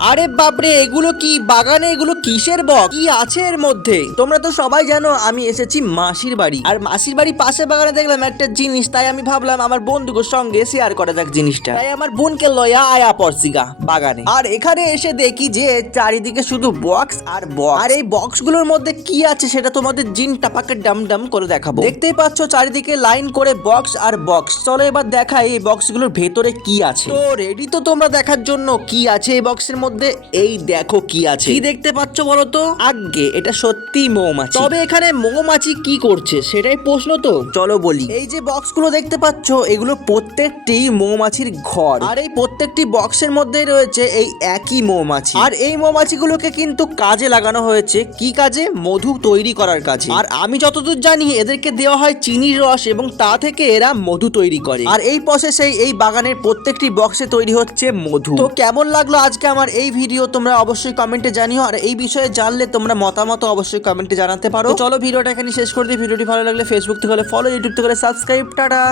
আরে বাপরে, এগুলো কি বাগানে? এগুলো কিসের বক্স? কি আছে এর মধ্যে? তোমরা তো সবাই জানো আমি এসেছি মাসির বাড়ি, আর মাসির বাড়ি পাশে বাগানে দেখলাম একটা জিনিস, তাই আমি ভাবলাম আমার বন্ধুদের সঙ্গে শেয়ার করা যাক জিনিসটা। তাই আমার বোনকে লয়া আয়া পড়ছিগা বাগানে। আর এখানে এসে দেখি যে চারিদিকে শুধু বক্স আর বক্স। আর এই বক্সগুলোর মধ্যে কি আছে সেটা তোমাদের জিন টাপাকে ডাম ডাম করে দেখাবো। দেখতেই পাচ্ছ চারিদিকে লাইন করে বক্স আর বক্স। চলো এবার দেখাই এই বক্সগুলোর ভেতরে কি আছে। তো রেডি তো তোমরা দেখার জন্য কি আছে এই বক্সের মধ্যে? এই দেখো কি আছে। কি দেখতে পাচ্ছ বলো তো? আগে এটা সত্যি মৌমাছি। তবে এখানে মৌমাছি কি করছে সেটাই প্রশ্ন। তো চলো বলি। এই যে বক্সগুলো দেখতে পাচ্ছ এগুলো প্রত্যেকটি মৌমাছির ঘর, আর এই প্রত্যেকটি বক্সের মধ্যেই রয়েছে এই একই মৌমাছি। আর এই মৌমাছিগুলোকে কিন্তু কাজে লাগানো হয়েছে। কি কাজে? মধু তৈরি করার কাজে। আর আমি যতদূর জানি এদেরকে দেওয়া হয় চিনির রস এবং তা থেকে এরা মধু তৈরি করে। আর এই প্রসেসে এই বাগানের প্রত্যেকটি বক্সে তৈরি হচ্ছে মধু। তো কেমন লাগলো আজকে আমার এই ভিডিও তোমরা অবশ্যই কমেন্টে জানিও, আর এই বিষয়ে জানলে তোমরা মতামত অবশ্যই কমেন্টে জানাতে পারো। চলো ভিডিওটা এখানে শেষ করে দিই। ভিডিওটি ভালো লাগলে ফেসবুক থেকে হলে ফলো, ইউটিউব থেকে হলে সাবস্ক্রাইব। টাটা।